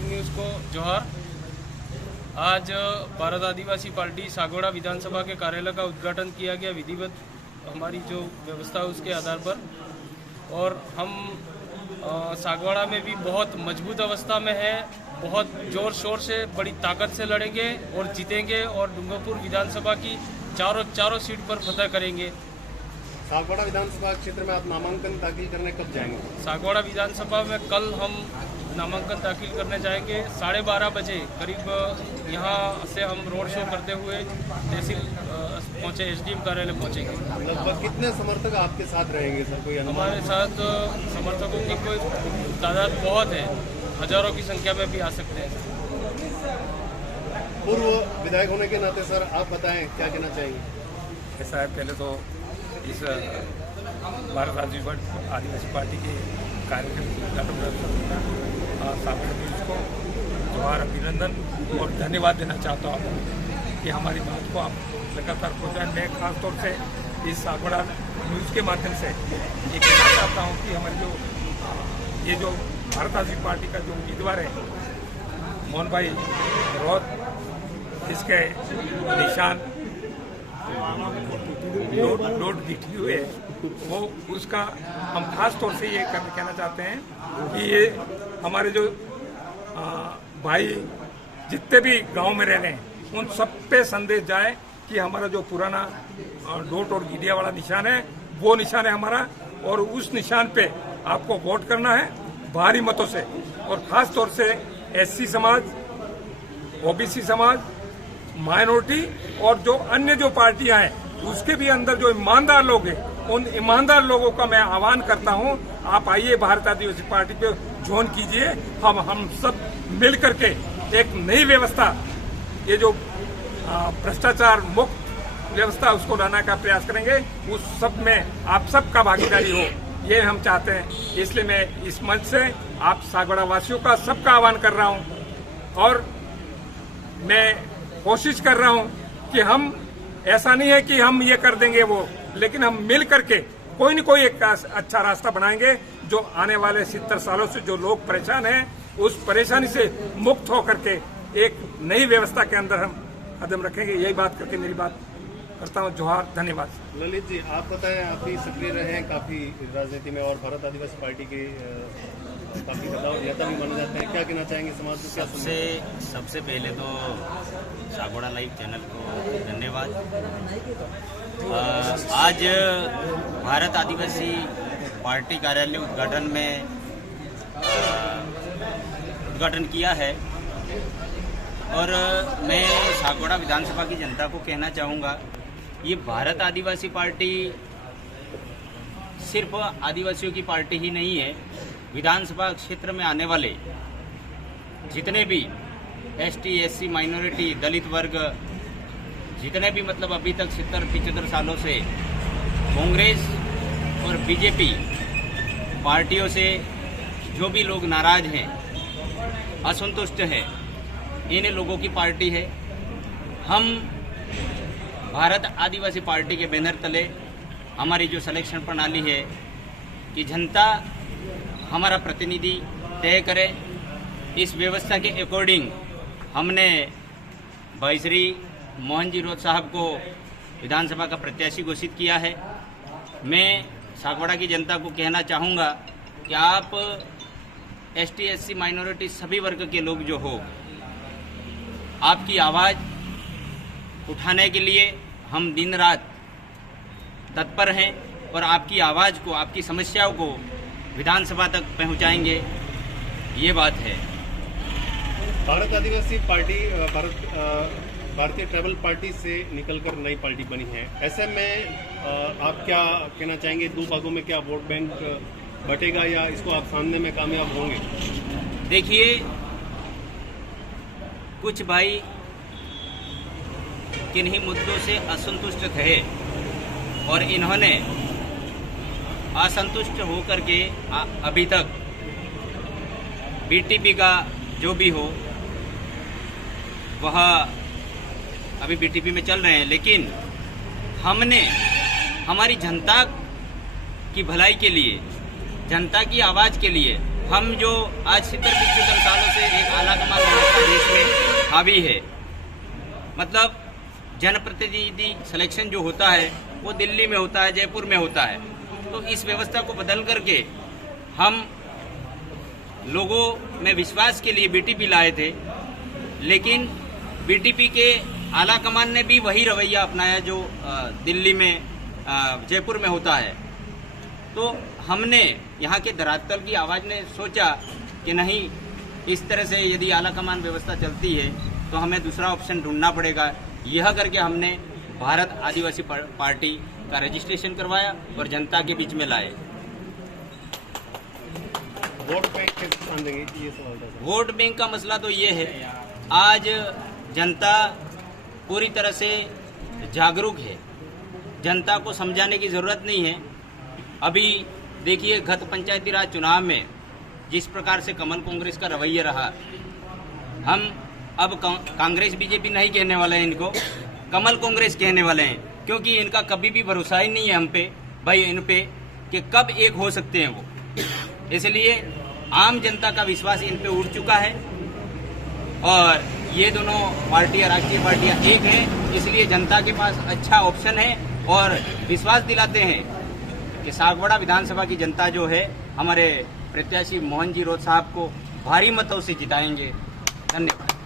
Live news को जोहार। आज भारत आदिवासी पार्टी सागवाड़ा विधानसभा के कार्यालय का उद्घाटन किया गया विधिवत हमारी जो व्यवस्था है उसके आधार पर। और हम सागवाड़ा में भी बहुत मजबूत अवस्था में है, बहुत जोर शोर से बड़ी ताकत से लड़ेंगे और जीतेंगे और डूंगरपुर विधानसभा की चारों सीट पर फतह करेंगे। सागवाड़ा विधानसभा क्षेत्र में आप नामांकन दाखिल करने कब जाएंगे? सागवाड़ा विधानसभा में कल हम नामांकन दाखिल करने जाएंगे 12:30 बजे करीब। यहाँ से हम रोड शो करते हुए तहसील पहुँचे, एसडीएम कार्यालय पहुँचेंगे। लगभग कितने समर्थक आपके साथ रहेंगे सर? कोई अनुमान? हमारे साथ समर्थकों की कोई तादाद बहुत है, हजारों की संख्या में भी आ सकते हैं। पूर्व विधायक होने के नाते सर आप बताएं क्या कहना चाहेंगे? ऐसा है, पहले तो इस भारत आदिवासी पार्टी के कार्यक्रम सागवाड़ा न्यूज़ को जोहार, अभिनंदन और धन्यवाद देना चाहता हूँ कि हमारी बात को आप लगातार पहुँचाएं। मैं खासतौर से इस सागवाड़ा न्यूज़ के माध्यम से ये कहना चाहता हूँ कि हमारी ये जो भारत आदिवासी पार्टी का जो उम्मीदवार है मोहन भाई रौत, इसके निशान नोट दिखी हुए है, वो उसका हम खास तौर से ये कहना चाहते हैं कि ये हमारे जो भाई जितने भी गांव में रह रहे हैं उन सब पे संदेश जाए कि हमारा जो पुराना डोट और गिडिया वाला निशान है वो निशान है हमारा, और उस निशान पे आपको वोट करना है भारी मतों से। और खास तौर से एससी समाज, ओबीसी समाज, माइनॉरिटी और जो अन्य जो पार्टियां हैं उसके भी अंदर जो ईमानदार लोग हैं उन ईमानदार लोगों का मैं आह्वान करता हूं, आप आइए भारत आदिवासी पार्टी पे ज्वाइन कीजिए। हम सब मिल करके एक नई व्यवस्था, ये जो भ्रष्टाचार मुक्त व्यवस्था उसको लाने का प्रयास करेंगे। उस सब में आप सबका भागीदारी हो, ये हम चाहते हैं। इसलिए मैं इस मंच से आप सागवाड़ा वासियों का सबका आह्वान कर रहा हूं और मैं कोशिश कर रहा हूं कि हम, ऐसा नहीं है कि हम ये कर देंगे वो, लेकिन हम मिल करके कोई न कोई एक अच्छा रास्ता बनाएंगे जो आने वाले 70 सालों से जो लोग परेशान हैं उस परेशानी से मुक्त होकर के एक नई व्यवस्था के अंदर हम कदम रखेंगे। यही बात करके मेरी बात करता हूँ। जोहार, धन्यवाद। ललित जी, आप बताएं, आप भी सक्रिय रहे हैं काफी राजनीति में और भारत आदिवासी पार्टी के काफी नेता भी माने जाते हैं, क्या कहना चाहेंगे समाज को? क्या सबसे पहले तो सागवाड़ा लाइव चैनल को धन्यवाद। आज भारत आदिवासी पार्टी कार्यालय उद्घाटन किया है और मैं सागवाड़ा विधानसभा की जनता को कहना चाहूँगा, ये भारत आदिवासी पार्टी सिर्फ आदिवासियों की पार्टी ही नहीं है। विधानसभा क्षेत्र में आने वाले जितने भी एसटी, एससी, माइनॉरिटी, दलित वर्ग, जितने भी मतलब अभी तक 70-75 सालों से कांग्रेस और बीजेपी पार्टियों से जो भी लोग नाराज हैं, असंतुष्ट हैं, इन लोगों की पार्टी है। हम भारत आदिवासी पार्टी के बैनर तले हमारी जो सिलेक्शन प्रणाली है कि जनता हमारा प्रतिनिधि तय करे, इस व्यवस्था के अकॉर्डिंग हमने भाई श्री मोहन जी रौत साहब को विधानसभा का प्रत्याशी घोषित किया है। मैं सागवाड़ा की जनता को कहना चाहूँगा कि आप एसटी, एससी, माइनॉरिटी सभी वर्ग के लोग जो हो, आपकी आवाज़ उठाने के लिए हम दिन रात तत्पर हैं और आपकी आवाज़ को, आपकी समस्याओं को विधानसभा तक पहुंचाएंगे, ये बात है। भारत आदिवासी पार्टी भारतीय ट्राइबल पार्टी से निकलकर नई पार्टी बनी है, ऐसे में आप क्या कहना चाहेंगे? 2 भागों में क्या वोट बैंक बटेगा या इसको आप सामने में कामयाब होंगे? देखिए, कुछ भाई किन्हीं मुद्दों से असंतुष्ट थे और इन्होंने असंतुष्ट होकर के अभी तक बीटीपी का जो भी हो वह अभी बीटीपी में चल रहे हैं, लेकिन हमने हमारी जनता की भलाई के लिए, जनता की आवाज़ के लिए हम जो आज 70-75 सालों से एक हावी है। मतलब जनप्रतिनिधि सिलेक्शन जो होता है वो दिल्ली में होता है, जयपुर में होता है। तो इस व्यवस्था को बदल करके हम लोगों में विश्वास के लिए बीटीपी लाए थे, लेकिन बीटीपी के आला कमान ने भी वही रवैया अपनाया जो दिल्ली में, जयपुर में होता है। तो हमने यहाँ के धरातल की आवाज़ ने सोचा कि नहीं, इस तरह से यदि आला कमान व्यवस्था चलती है तो हमें दूसरा ऑप्शन ढूंढना पड़ेगा। यह करके हमने भारत आदिवासी पार्टी का रजिस्ट्रेशन करवाया और जनता के बीच में लाए। वोट बैंक कैसे ध्यान देंगे, ये सवाल था सर। वोट बैंक का मसला तो ये है, आज जनता पूरी तरह से जागरूक है, जनता को समझाने की जरूरत नहीं है। अभी देखिए, गत पंचायती राज चुनाव में जिस प्रकार से कमल कांग्रेस का रवैया रहा, हम अब कांग्रेस बीजेपी नहीं कहने वाले हैं, इनको कमल कांग्रेस कहने वाले हैं, क्योंकि इनका कभी भी भरोसा ही नहीं है हम पे, भाई इन पे, कि कब एक हो सकते हैं वो। इसलिए आम जनता का विश्वास इन पे उड़ चुका है और ये दोनों पार्टियां, राष्ट्रीय पार्टियां एक हैं, इसलिए जनता के पास अच्छा ऑप्शन है और विश्वास दिलाते हैं कि सागवाड़ा विधानसभा की जनता जो है हमारे प्रत्याशी मोहन जी रोड साहब को भारी मतों से जिताएंगे। धन्यवाद।